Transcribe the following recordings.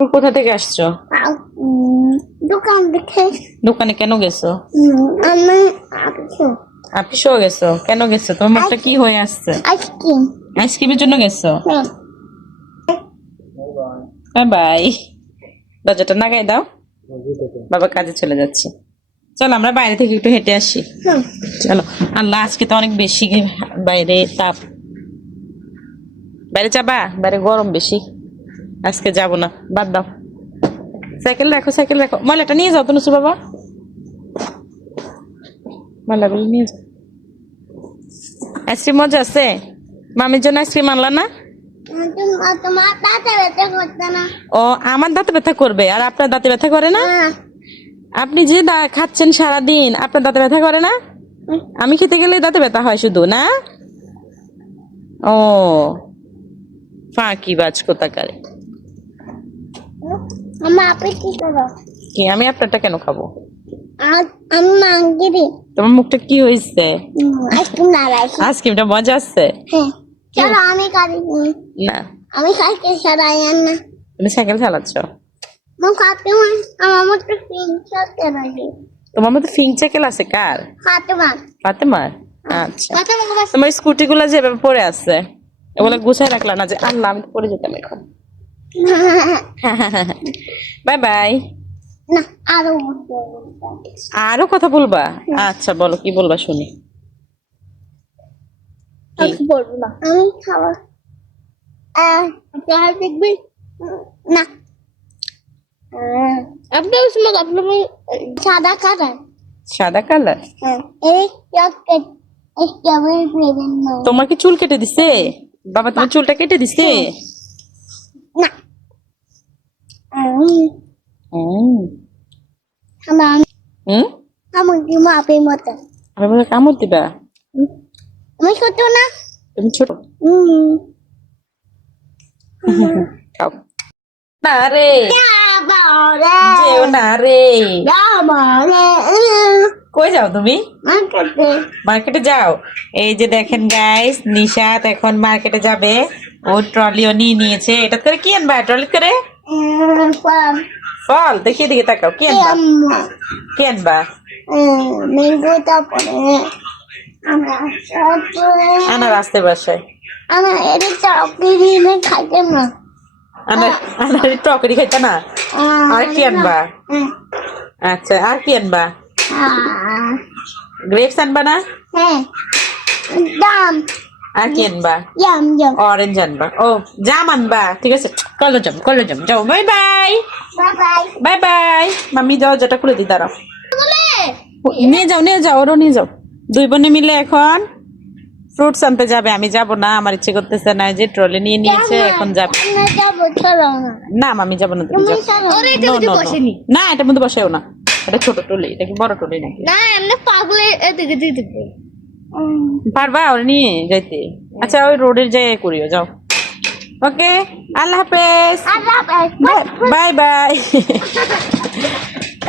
তুমি কোথা থেকে আসছো? দোকান দেখে। দোকানে কেন গেছো? আমি আপিসও গেছো? কেন গেছো? তোমার মুখটা কি হয়ে আসছে? আইসক্রিম। আইসক্রিমের জন্য গেছো? হ্যাঁ। বাই বাই দরজাটা নাগাই দাও। বাবা কাজে চলে যাচ্ছে। চলো আমরা বাইরে থেকে একটু হেঁটে আসি। চলো। আল্লাহ আজকে তো অনেক বেশি বাইরে তাপ। বাইরে যাবা বাইরে গরম বেশি। আজকে যাব না বাদ দাও। সাইকেল রাখো সাইকেল রাখো। ময়লাটা নিয়ে যাও তো নুসু বাবা। ময়লাগুলো নিয়ে যাও। আইসক্রিম মজা আছে? মামির জন্য আইসক্রিম আনলা না? ও আমার দাঁতে ব্যথা করবে আর আপনার দাঁতে ব্যথা করে না? হ্যাঁ। আপনি যে খাচ্ছেন সারা দিন আপনার দাঁতে ব্যথা করে না? আমি খেতে গেলে দাঁতে ব্যথা হয় শুধু না? ও ফাঁকি বাজ কোথাকারে। আপনি কি করো? কি আমি আপনারটা কেন খাব? আমি মাঙ্গি দিই তোমার মুখটা কি হয়েছে আইসক্রিম না রাখি আইসক্রিমটা মজা আছে হ্যাঁ চলো আমি কাটি না। আমি সাইকেল সারাই না। তুমি সাইকেল চালাচ্ছ? মো আমার মতো সাথে রাখি তোমার মধ্যে ফিং সাইকেল আছে কার? ফাতেমার আচ্ছা। খাতে মান বাস তোমার স্কুটি গুলো যেভাবে পড়ে আছে ওগুলো গুছাই রাখলা না যে আমি পড়ে যেতাম এখন। বাই বাই না আরও আরও কথা বলবা? আচ্ছা বলো কি বলবা শুনি। বলব না। আমি খাবার আপনার দেখবি না। আপনার সময় আপনার সাদা কালার। সাদা কালার? হ্যাঁ তোমার কি চুল কেটে দিছে? বাবা তোমার চুলটা কেটে দিছে? না আমার হুম আমার কি মাপের মতো আমি বলে কামড় দিবা আমি ছোট না তুমি ছোট হুম খাও না রে বাবারে যেও না রে বাবারে কই যাও তুমি মার্কেটে মার্কেটে যাও এই যে দেখেন গাইস নিশাত এখন মার্কেটে যাবে ও ট্রলিও নিয়ে নিয়েছে। এটা করে কি আনবা? ট্রলি করে? ফল। দেখি দিকে তাকাও। কি আনবা? কি আনবা? ম্যাঙ্গো তারপরে আনার আসতে বাসায় আমার এটা চকলেট এনে খাইতে না। আনার আনার টকরি খাইতা না? আর কি আনবা? হ্যাঁ। আচ্ছা আর কি আনবা? গ্রেপস আনবা না? হ্যাঁ। দাম। আর কি আনবা? ইয়াম ইয়াম অরেঞ্জ আনবা। ও জাম আনবা। ঠিক আছে। কলো জাম কলো জাম যাও বাই বাই। Bye by. যাও যেটা খুলে দি দাঁড়াও। বলে? নিয়ে যাও নিয়ে যাও ওরও নিয়ে যাও। দুই বোনে মিলে এখন ফ্রুটস আনতে যাবে। আমি যাব না আমার ইচ্ছে করতেছে না যে ট্রলি নিয়ে নিয়েছে এখন যাবে। না মামি যাব না. না এটার মধ্যে বসাও না। এটা ছোট টলি এটা কি বড় টলি নাকি? না এমনি পাগলে এদিকে দিয়ে দিবে পারবা ওর নিয়ে যাইতে। আচ্ছা ওই রোডের জায়গায় করিও যাও। ওকে আল্লাহ হাফেজ। বাই বাই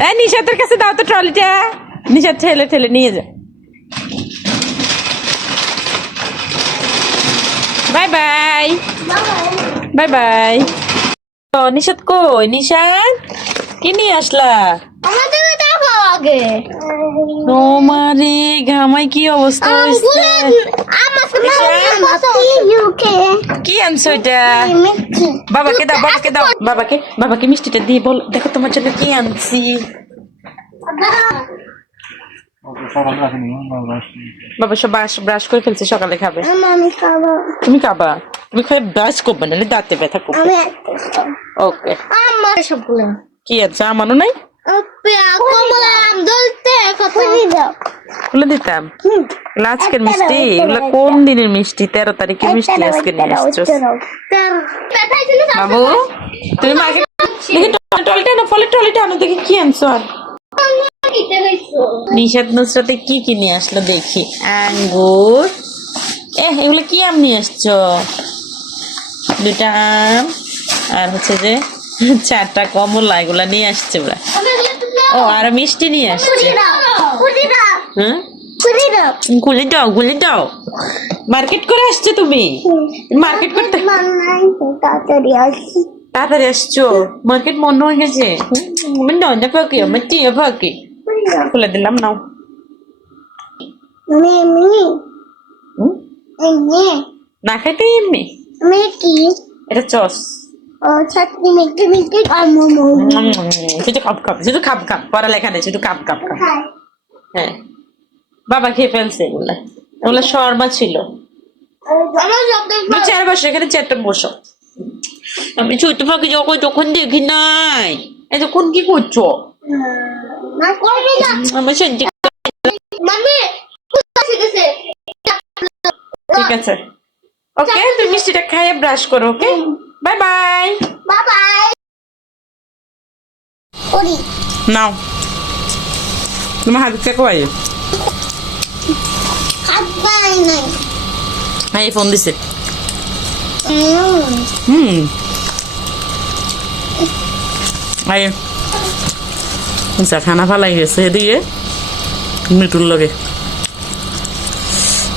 এই নিশাতের কাছে দাও তো ট্রলিটা। নিশাত ঠেলে ঠেলে নিয়ে যা। Bye bye bye bye Nishat কই? নিশাত কি নিয়ে আসলা? তোমারে ঘামাই কি অবস্থা ইউকে কি আনছো এটা? বাবাকে দাও বাবাকে দাও। বাবাকে বাবাকে মিষ্টিটা দিয়ে বল। দেখো তোমার জন্য কি আনছি। বাবা সব ব্রাশ ব্রাশ করে ফেলছে সকালে খাবে। তুমি খাবা। তুমি খালি ব্রাশ করবে নাহলে দাঁতে ব্যথা করবে। ওকে কি আছে? আমারও নাই? দাও খুলে দিতাম। আজকের মিষ্টি। এগুলো কোন দিনের মিষ্টি? তেরো তারিখের মিষ্টি আজকে নিয়ে আসছো বাবু তুমি মাকে দেখি টলিটা আনো ফলের টলিটা আনো দেখি কি আনছো আর। নিষাদ নুসরাতে কি কি নিয়ে আসলো দেখি। আঙ্গুর। এ এগুলো কি আম নিয়ে আসছো? দুটা আম আর হচ্ছে যে চারটা কমলা এগুলা নিয়ে আসছে ওরা। ও আর মিষ্টি নিয়ে আসছে। হ্যাঁ গুলি দাও। গুলি দাও। মার্কেট করে আসছে তুমি? মার্কেট করতে তাড়াতাড়ি আসি তাড়াতাড়ি আসছো? মার্কেট বন্ধ হয়ে গেছে। আমি নয় ফাঁকি আমার টিয়া ফাঁকি। খুলে দিলাম নাও। না খাইতে এমনি। এটা চস। মিটে মিটে শুধু খাপ খাপ শুধু পড়ালেখা নেই শুধু কাপ কাপ কাপ হ্যাঁ। বাবা খেয়ে ফেলছে এগুলা। এগুলা শর্মা ছিল। চার এখানে চারটা বসো। আমি ছোট যখন যখন দেখি নাই। এতক্ষণ কি করছ? ঠিক আছে। ওকে তুমি মিষ্টিটা খাইয়ে ব্রাশ করো okay? Bye bye bye bye করি নাও তোমার হাত কে কয় খাবাই নাই হ্যাঁ ফোন দিছে হুম আয় আচ্ছা খানা ফালাই গেছে এদিকে মিঠুর লগে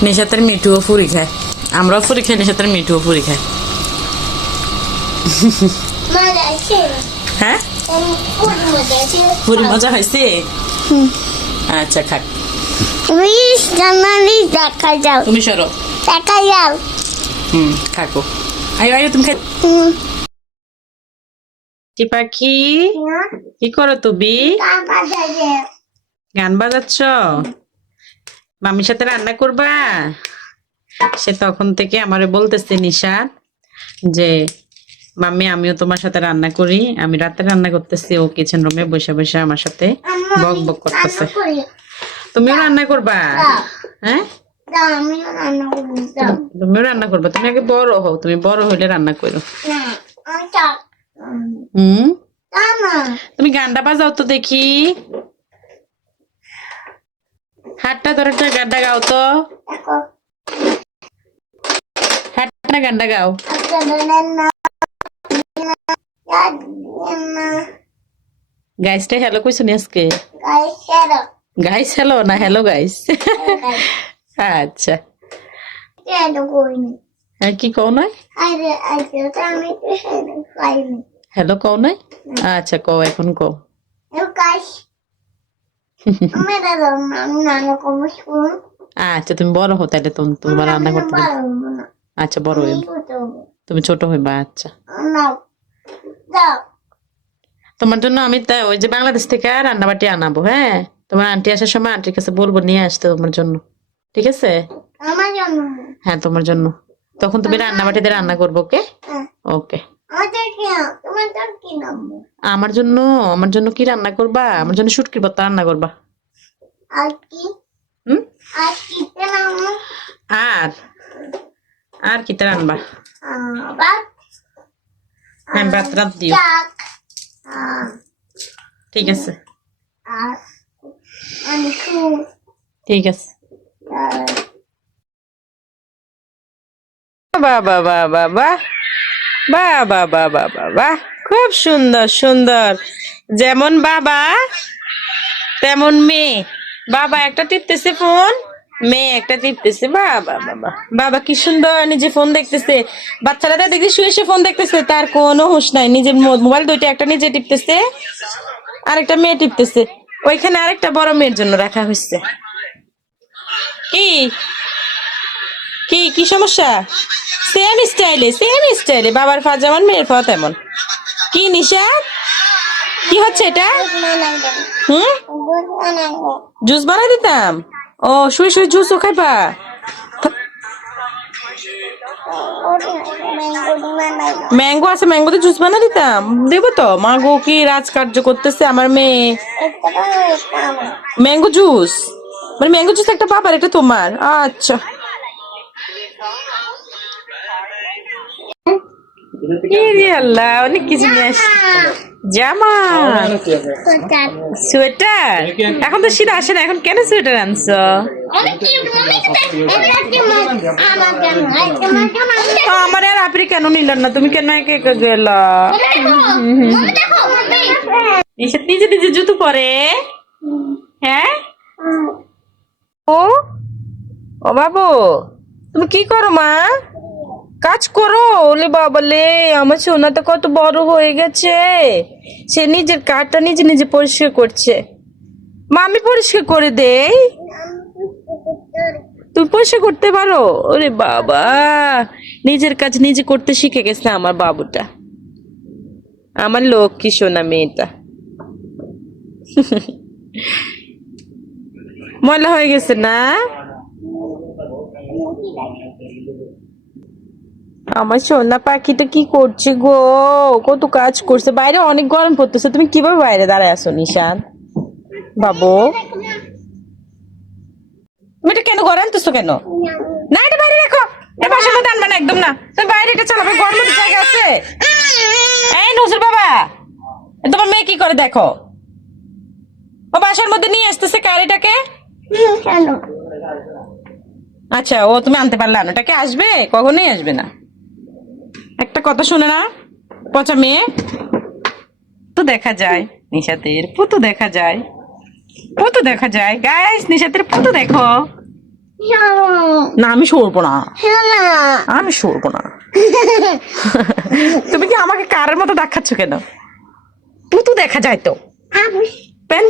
নিশাতের মিঠুও ফুরি খায় আমরাও ফুরি খাই নিশাতের মিঠুও ফুরি খায় হ্যাঁ? মজা হয়েছে? আচ্ছা খাক তুমি জানালি দেখা যাও। তুমি সরো। দেখা যাও। হুম খাকো আয়ো আয়ো তুমি খাই হুম। কি পাখি? কি করো তুমি? গান বাজাচ্ছ? মামির সাথে রান্না করবা? সে তখন থেকে আমারে বলতেছে নিশা যে মাম্মি আমিও তোমার সাথে রান্না করি। আমি রাতে রান্না করতেছি ও কিচেন রুমে বসে বসে আমার সাথে বক বক করতেছে। করি। তুমিও রান্না করবা? হ্যাঁ? তুমিও রান্না করবা। তুমি আগে বড় হও তুমি বড় হইলে রান্না করো। হুম? তুমি গানটা বাজাও তো দেখি। হাতটা ধরে একটা গানটা গাও তো। দেখো। হাতটা গানটা গাও। গাইসটা হ্যালো কইছো নি আজকে গাইস হ্যালো না হ্যালো গাইস আচ্ছা হ্যাঁ কি কও নাই হ্যালো কও নাই আচ্ছা কও এখন কও আচ্ছা তুমি বড় হো তাহলে তুমি তোমার রান্না করতে আচ্ছা বড় হইব? তুমি ছোট হইবা আচ্ছা তোমার জন্য আমি ওই যে বাংলাদেশ থেকে রান্না বাটি আনাবো হ্যাঁ? তোমার আন্টি আসার সময় আন্টির কাছে বলব নিয়ে আসতে তোমার জন্য। ঠিক আছে? আমার জন্য। হ্যাঁ তোমার জন্য। তখন তুমি রান্না বাটিতে রান্না করব ওকে? হ্যাঁ। ওকে। আমার জন্য আমার জন্য কি রান্না করবা? আমার জন্য শুটকির ভর্তা রান্না করবা। আর আর কি রান্না হ্যাঁ ভাত রাত দিও। ঠিক আছে। ঠিক আছে। বাবা বাবা বাবা বাবা খুব সুন্দর সুন্দর। যেমন বাবা, তেমন মেয়ে। বাবা, একটা টিপতেছে ফোন। মেয়ে একটা টিপতেছে বাবা বাবা বাবা। কি সুন্দর নিজে ফোন দেখতেছে। বাচ্চারা তো দেখি শুয়ে শুয়ে ফোন দেখতেছে তার কোনো হুঁশ নাই। নিজে মো- মোবাইল দুইটা একটা নিজে টিপতেছে আরেকটা মেয়ে টিপতেছে। ওইখানে আরেকটা বড় মেয়ের জন্য রাখা হয়েছে কি? কি কি সমস্যা? সেম স্টাইলে সেম স্টাইলে বাবার ফা যেমন মেয়ের ফা তেমন। কি নিশা কি হচ্ছে এটা? হুম? জুস বানাই দিতাম? ও শুয়ে শুয়ে জুসও খাইবা? ম্যাঙ্গো আছে ম্যাঙ্গোতে জুস বানা দিতাম। দেবো তো। মাগো কি রাজকার্য করতেছে আমার মেয়ে। Mango juice? মানে ম্যাঙ্গো জুস একটা বাবার এটা তোমার। আচ্ছা। আল্লাহ অনেক কিছু নিয়ে আসছে। জামা। সোয়েটার এখন তো শীত আসে না এখন কেন সোয়েটার আনছো? আমার আর আপনি কেন নিলেন না? তুমি কেন একে একে গেল? নিজে নিজে নিজে জুতো পরে। হ্যাঁ? ও? ও বাবু তুমি কি করো মা? কাজ করো, ওলে বাবালে, আমার সোনাটা কত বড় হয়ে গেছে। সে নিজের কাঠটা নিজে নিজে পরিষ্কার করছে। মা, আমি পরিষ্কার করে দেই। তুমি পরিষ্কার করতে পারো? ওরে বাবা, নিজের কাজ নিজে করতে শিখে গেছে আমার বাবুটা। আমার লক্ষ্মী সোনা মেয়েটা। ময়লা হয়ে গেছে না? আমার সোনা পাখিটা কি করছে গো? কত কাজ করছে। বাইরে অনেক গরম পড়তেছে। তুমি কীভাবে বাইরে দাঁড়ায় আসো নিশান? বাবু? তুমি এটা কেন গরম আনতেছো কেন? না এটা বাইরে রাখো। এ বাসার মধ্যে আনবে না একদম না। তুমি বাইরে এটা চালাবে গরমের জায়গা আছে। এই নজর বাবা তোমার মেয়ে কি করে দেখো? ও বাসার মধ্যে নিয়ে আসতেছে কেন? আচ্ছা ও তুমি আনতে পারলে না। ওটাকে আসবে? কখনোই আসবে না। একটা কথা শুনে না পচা মেয়ে? তো দেখা যায় নিশাতের পুতু দেখা যায়। পুতু দেখা যায়। গাইস নিশাতের পুতু দেখো। না আমি সরবো না। আমি সরবো না। তুমি কি আমাকে কারের মতো দেখাচ্ছ কেন? পুতু দেখা যায় তো। আমি প্যান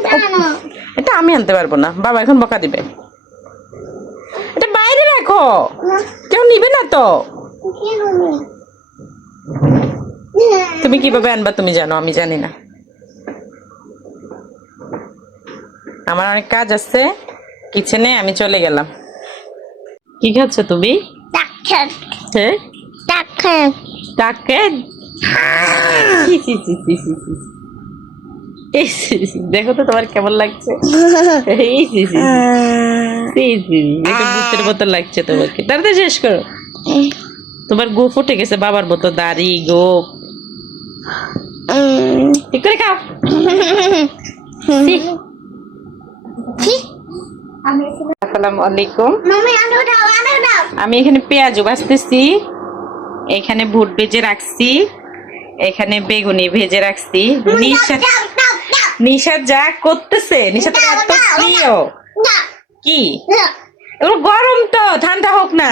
এটা আমি আনতে পারব না। বাবা এখন বকা দিবে। এটা বাইরে রাখো। কেউ নিবে না তো। তুমি কীভাবে আনবা তুমি জানো আমি জানি না আমার অনেক কাজ আছে কিচেনে আমি চলে গেলাম কি খাচ্ছ তুমি হ্যাঁ দেখো তো তোমার কেমন লাগছে ছি, মতো লাগছে তোমাকে তাড়াতাড়ি শেষ করো তোমার গো ফুটে গেছে বাবার মতো দাড়ি গোপ ঠিক করে খাও। আসসালামু আলাইকুম। আমি এখানে পেঁয়াজ ভাজতেছি। এখানে ভুট ভেজে রাখছি। এখানে বেগুনি ভেজে রাখছি। নিশা নিশা যা করতেছে নিশা তো এত প্রিয় কি? এগুলো গরম তো ঠান্ডা হোক না।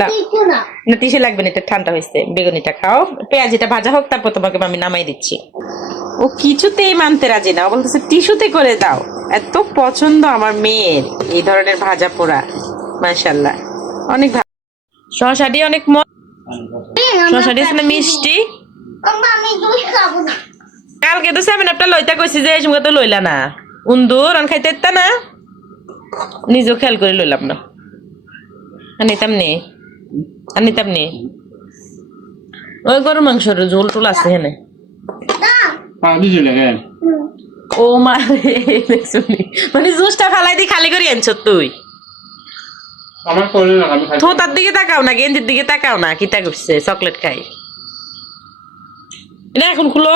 না তিসে লাগবে না এটা ঠান্ডা হয়েছে বেগুনিটা খাও। পেঁয়াজিটা ভাজা হোক তারপর তোমাকে আমি নামাই দিচ্ছি। ও কিছুতেই মানতে রাজি না বলতেছে টিস্যুতে করে দাও। এত পছন্দ আমার মেয়ের এই ধরনের ভাজা পোড়া মাশাল্লাহ অনেক ভালো শশাটি অনেক শশাটি আছে না মিষ্টি? কালকে তো সেভেন আপটা লইতা কইছি যে এই সময় তো লইলা না। উন্দুর আন খাইতে ইত্তা না? নিজেও খেয়াল করে লইলাম না। আর নিতাম নে। আর নিতাম নে। ওই গরু মাংসর ঝোল টোল আছে হেনে চলে গেল ও মা মানে জুসটা ফালাই দি খালি করে আনছ তুই। থোতার দিকে তাকাও না গেঞ্জির দিকে তাকাও না কিটা করছে চকলেট খাই। এটা এখন খুলো।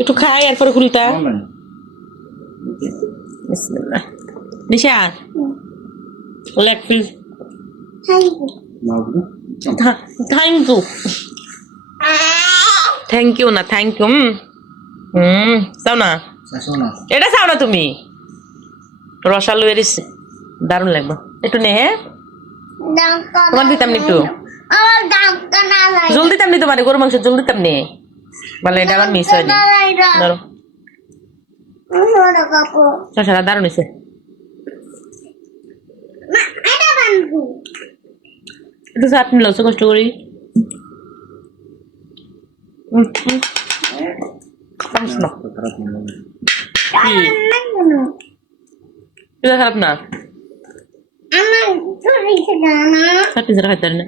একটু খাই এরপরে খুলতা। বিসমিল্লাহ Nisha leg piece thank you thank you না থ্যাংক ইউ হুম চাও না এটা চাও না তুমি রসালু এরিস দারুণ লাগবে একটু নে হ্যাঁ তোমার দিতাম একটু জল দিতাম নি তোমার গরু মাংস জল দিতাম নি বলে এটা আমার মিস হয়নি ধরো শশাটা দারুণ হয়েছে। একটু চাটনি লসো কষ্ট করি। খারাপ না। চাটনি ছাড়া খাইতে না।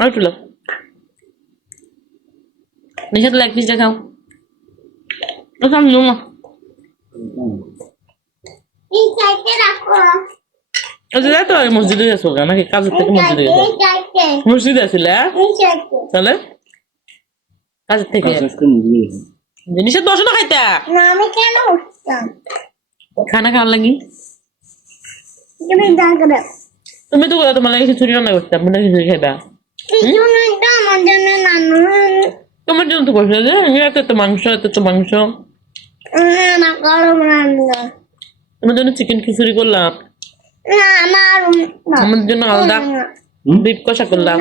আর একটু লো নিশা তো লেগ পিস দেখাও ও সামনে নো এই চাইতে রাখো আচ্ছা তো আগে মসজিদে গেছো নাকি কাজের থেকে মসজিদে চাইতে মসজিদে আসলে তাহলে কাজের থেকে জিনিসের দশ না খাইতা না আমি কেন খানা খাওয়ার লাগি তুমি তো বলো তোমার লাগে খিচুড়ি রান্না করতাম মনে খিচুড়ি খাইবা আমার জন্য তোমার জন্য তো করছে যে এত তো মাংস এত তো মাংস রান্না। তোমার জন্য চিকেন খিচুড়ি করলাম। আমার জন্য আলাদা? বিপ কষা করলাম।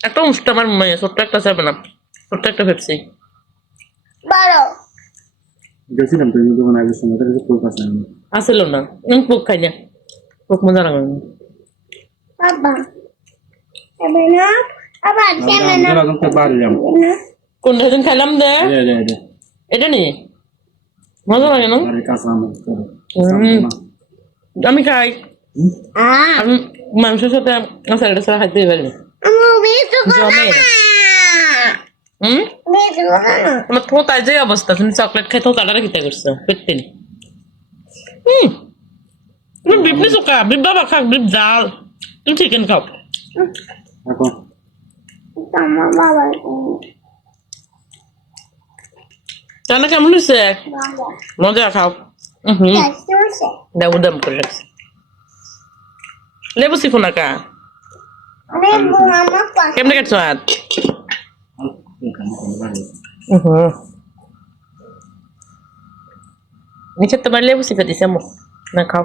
একটা মুষ্ট আমার মেয়ে ছোট্ট একটা চাবে না ছোট্ট একটা ভেবছি বড় গেছিলাম তো এই আগের সময় তার কাছে প্রোক আছে। আমি না আমি পোক খাই না। পোক মজা লাগে। না। বাবা। না আবার আমরা বাইরে যাব কোন দিন খাইলাম দে এটা নিয়ে মজা লাগে না আম খাই আ আমি মাংসের সাথে আচার এটা ছাড়া খাইতে পারি তোমার যে অবস্থা তুমি চকলেট খাই থোতাটা খিতে করছ পেটতেন হুম তুমি বিপ নিছো কা বিপ বাবা খাক বিপ জাল তুমি চিকেন খাও বাবা রান্না কেমন হয়েছে? মজা খাও। হুম দাবু দাম করে রাখছি। লেবু সিফো না কা? কেমনে কাটছো হাত? নিচে তোমার লেবু সিফে দিছে আমু না খাও।